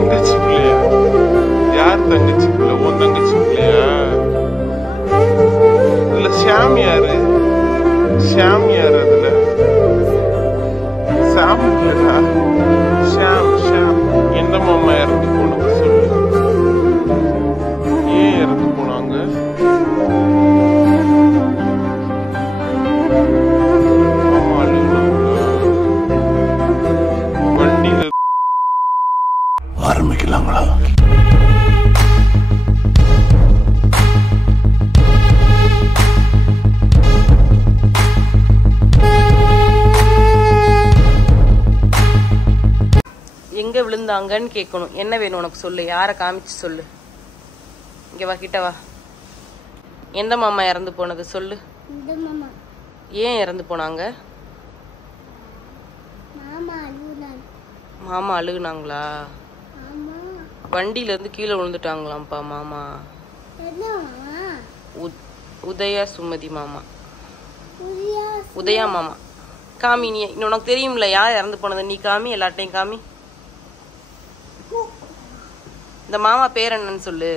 தங்கச்சி பிள்ளையா? யார் தங்கச்சி பிள்ளை? உன் தங்கச்சி பிள்ளையா? இதுல ஷாம் யாரு? ஷாம் யாரு? அதுல சாம் இல்லடா, ஷாம். ஷாம் எந்த மாமா இறந்து போனது சொல்லு. ஏன் இறந்து போனாங்க? மாமா அழுகுனாங்களா? வண்டியில ஆரம்பிக்கலாங்களா? எங்க விழுந்தாங்கன்னு கேட்கணும். என்ன வேணும் உனக்கு சொல்லு. யாரை காமிச்சு சொல்லு. இங்க வா, கிட்ட வா. எந்த மாமா இறந்து போனது சொல்லு. ஏன் இறந்து போனாங்க? மாமா அழுகுனாங்களா? வண்டியில இருந்து கீழே விழுந்துட்டாங்களாம்ப்பா மாமா. உதயா சுமதி மாமா. உதயா மாமா. காமி, நீ உனக்கு தெரியும்ல யார் இறந்து போனது. நீ காமி, எல்லாட்டையும் காமி. இந்த மாமா பேர் என்னன்னு சொல்லு.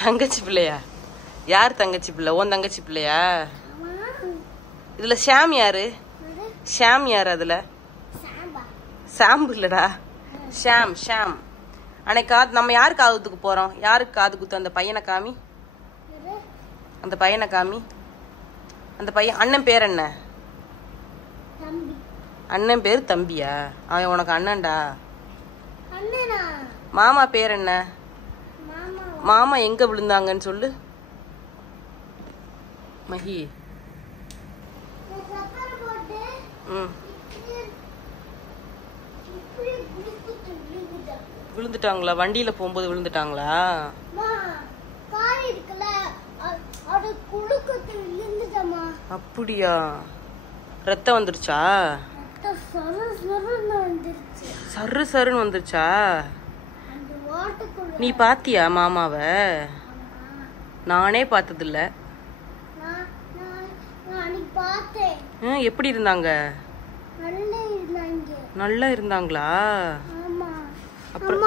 தங்கச்சி பிள்ளையா? யார் தங்கச்சி பிள்ளை? உன் தங்கச்சி பிள்ளையா? இதுல ஷாம் யாரு? ஷாம் யாரு? அதுல சாம்பு இல்லடா, ஷாம். ஷாம் அன்னைக்கு காது நம்ம யாரு காதுகுத்துக்கு போறோம்? யாருக்கு காது குத்து? அந்த பையனை காமி. அந்த பையனை காமி. அந்த பையன் அண்ணன் பேர் என்ன? அண்ணன் பேர் தம்பியா? அவன் உனக்கு அண்ணன்டா. மாமா பேர் என்ன? மாமா எங்க விழுந்தாங்கன்னு சொல்லு மஹி. விழுந்துட்டாங்களா? வண்டியில போகும்போது விழுந்துட்டாங்களா? அப்படியா? ரத்தம் வந்துருச்சா? சரு சருன்னு வந்துருச்சா? நீ பாத்தியா மாமாவ? நானே பார்த்ததில்ல. எப்படி இருந்தாங்க? நல்லா இருந்தாங்களா? அப்புறம்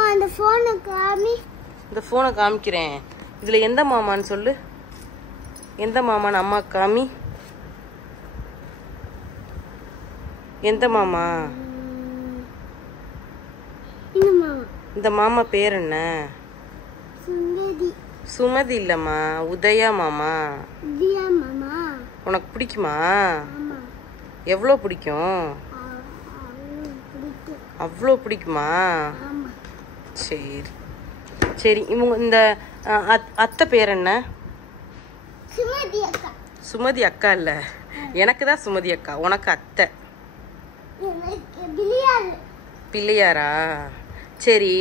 இந்த போனை காமிக்கிறேன். இதுல எந்த மாமான்னு சொல்லு. எந்த மாமான்னு அம்மா காமி. எந்த மாமா? இந்த மாமா பேர் என்ன? சுமதி இல்லம்மா, உதயா மாமா. உனக்கு பிடிக்குமா? எவ்வளோ பிடிக்கும்? அவ்வளோ பிடிக்குமா? சரி சரி. இவங்க இந்த அத்தை பேர் என்ன? சுமதி அக்கா இல்ல, எனக்கு தான் சுமதி அக்கா, உனக்கு அத்தை. பிள்ளையாரா? சரி.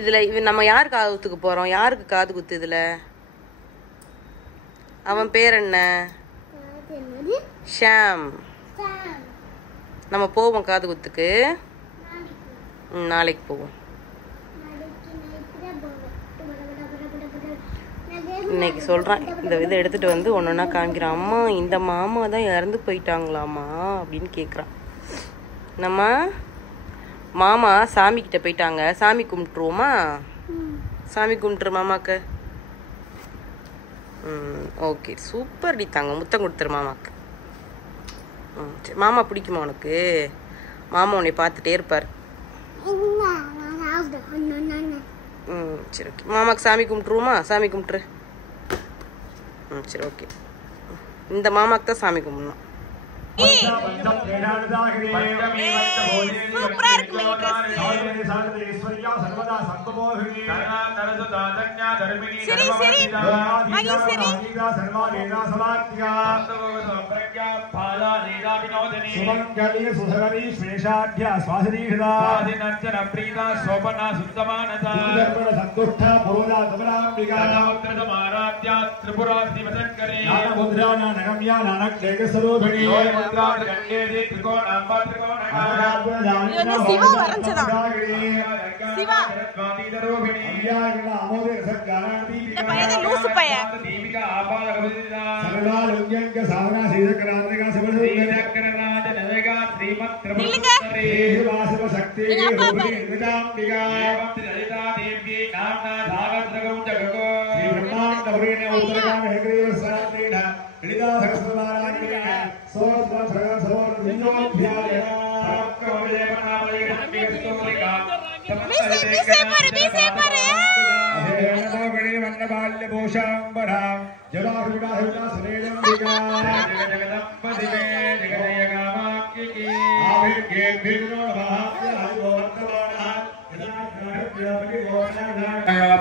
இதுல நம்ம யாரு காது குத்துக்கு போறோம்? யாருக்கு காது குத்து இதுல? அவன் பேர் என்ன? ஷாம். நம்ம போவோம் காது குத்துக்கு. நாளைக்கு போவோம். இன்னைக்கு சொல்றான். இந்த இதை எடுத்துட்டு வந்து ஒன்னொன்னா காமிக்கிறான். அம்மா இந்த மாமா தான் இறந்து போயிட்டாங்களாமா அப்படின்னு கேக்குறான். நம்ம மாமா சாமி கிட்ட போயிட்டாங்க. சாமி கும்பிட்டுருவோமா? சாமி கும்பிட்டுரு மாமாக்கு. ஓகே, சூப்பர் டி தாங்க. முத்தம் கொடுத்துரு மாமாக்கு. சரி. மாமா பிடிக்குமா உனக்கு? மாமா உன்னை பார்த்துட்டே இருப்பார். சரி ஓகே. மாமாக்கு சாமி கும்பிட்டுருவோமா? சாமி கும்பிட்டுரு. சரி ஓகே. இந்த மாமாக்கு தான் சாமி கும்பிடணும். சூப்பரா இருக்கு. சரி சரி மகி சரி. சிவா வரைஞ்சதா? சிவா இந்த பையன் லூசு பையன். நில்லுங்க. எங்க அப்பா பாரு.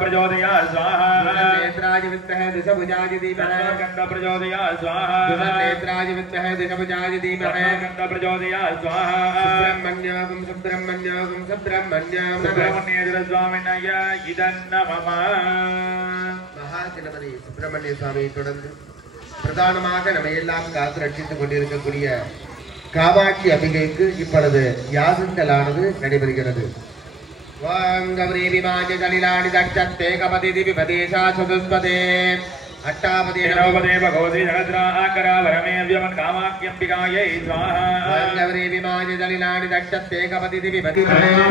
प्रचोदया स्वाहा नेत्राज विद्महे दिशभुजाय धीमहि गंध प्रचोदया स्वाहा नेत्राज विद्महे दिशभुजाय धीमहि गंध प्रचोदया स्वाहा सुब्रह्मण्यं सुब्रह्मण्यं सुब्रह्मण्यं सुब्रह्मण्येश्वर स्वामिनाय इदन्नमः महागणपति सुब्रह्मण्य स्वामी தொடர்ந்து பிரதானமாக நம்ம எல்லாம் காத்து ரட்சித்துக் கொண்டிருக்கக்கூடிய காமாட்சி அம்பிகைக்கு இப்பொழுது யாகங்களானது நடைபெறுகிறது. வாங்கவரே விமாஜ கலிலானி தட்சத்தே கபதி திவிபதேஷா சதுஸ்பதே அட்டாபதே நவபதே பகவதி ஜகத்ராஹாகரா வரமே அவ்யமன் காமாக்யம்பிகாயை ஸ்வாஹா வாங்கவரே விமாஜ கலிலானி தட்சத்தே கபதி திவிபதே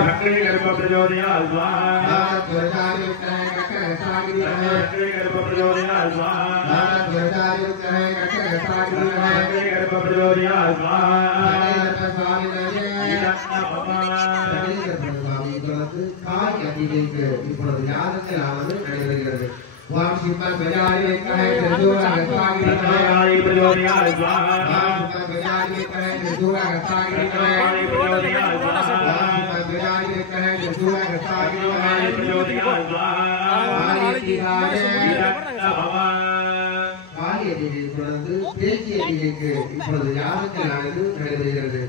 சக்தி கர்ப்ப பிரஜோதயா ஸ்வாஹா துவசாரி உத்தரே கக்கரசாகி சக்தி கர்ப்ப பிரஜோதயா ஸ்வாஹா துவசாரி உத்தரே கக்கரசாகி சக்தி கர்ப்ப பிரஜோதயா ஸ்வாஹா சுவாமி காய் அபிஷேக இப்பொழுது யாகங்களானது நடைபெறுகிறது. வாம் சிம்மன் பிரஜாரி வைக்கஹே திருஜோரா கசாகி பிரஜாரி பிரஜோதயா ஸ்வாஹா வாம் சிம்மன் பிரஜாரி வைக்கஹே திருஜோரா கசாகி பிரஜாரி பிரஜோதயா ஸ்வாஹா வாம் சிம்மன் பிரஜாரி வைக்கஹே திருஜோரா கசாகி பிரஜாரி பிரஜோதயா ஸ்வாஹா காலியதிகாய பவா காலியதிகை தொடர்ந்து பேச்சி அபிஷேக இப்பொழுது யாகங்களானது நடைபெறுகிறது.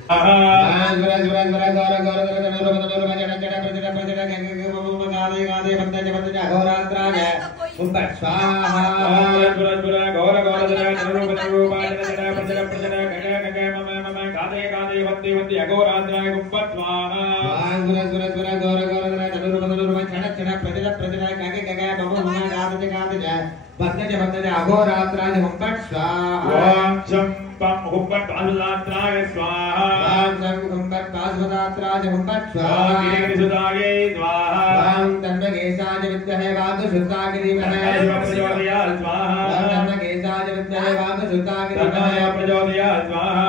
अघोरात्राय हुंपट स्वाहा ओम शंपम हुंपट पाशुदात्राय स्वाहा ओम शं हुंपट पाशुदात्राय हुंपट स्वाहा गिरिसुदाय स्वाहा ओम तन्मकेशाय विद्महे वागशुद्धाय धीमहि प्रचोदया स्वाहा ओम तन्मकेशाय विद्महे वागशुद्धाय धीमहि प्रचोदया स्वाहा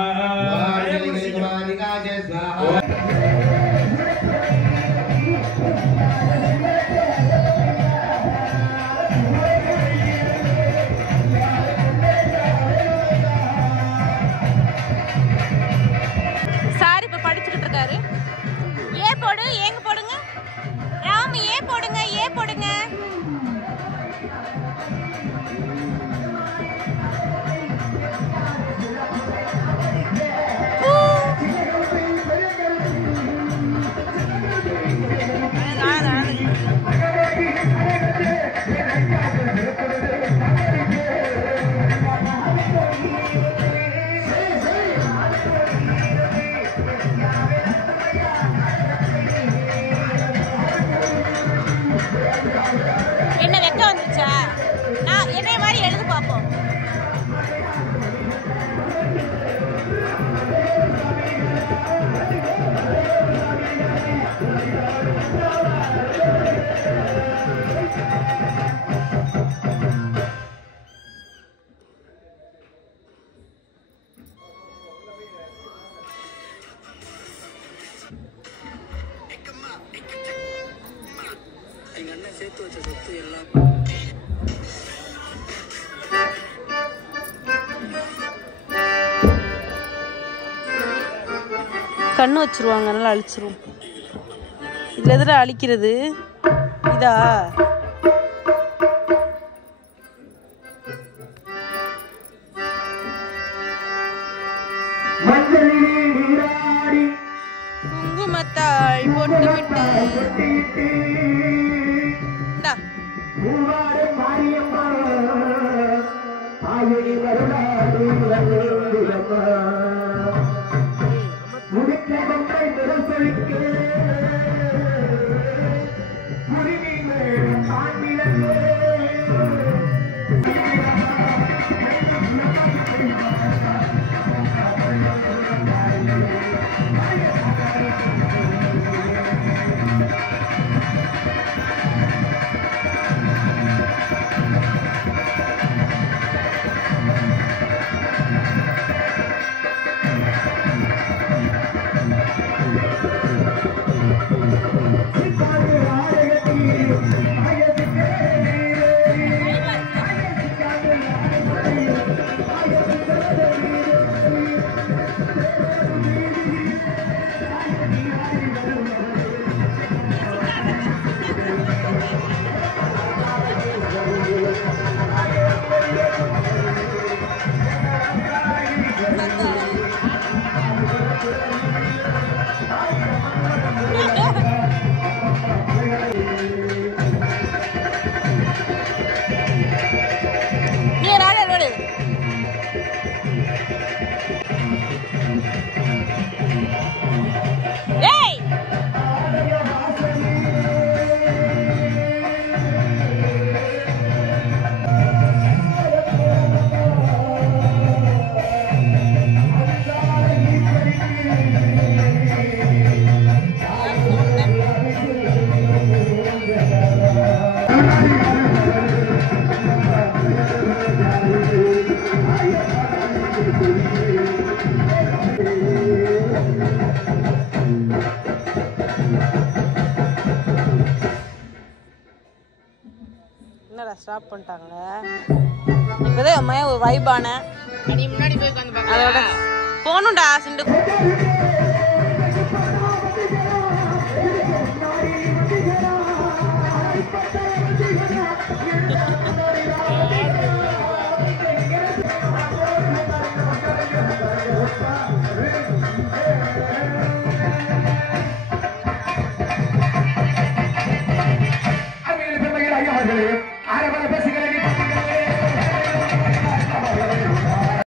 ओम गिरिकुमारिकाय स्वाहा கண்ணு வச்சிருவாங்க, அதனால அழிச்சிருவோம். இதுல எதிர அழிக்கிறது இதா? குங்குமத்தாள் பொட்டு விட்டு ஸ்டாப் பண்ணிட்டாங்க. இப்போதான் அம்மா ஒரு வைபான நீ முன்னாடி போய் உட்காந்து அதோட போகணும்டா சிண்டு.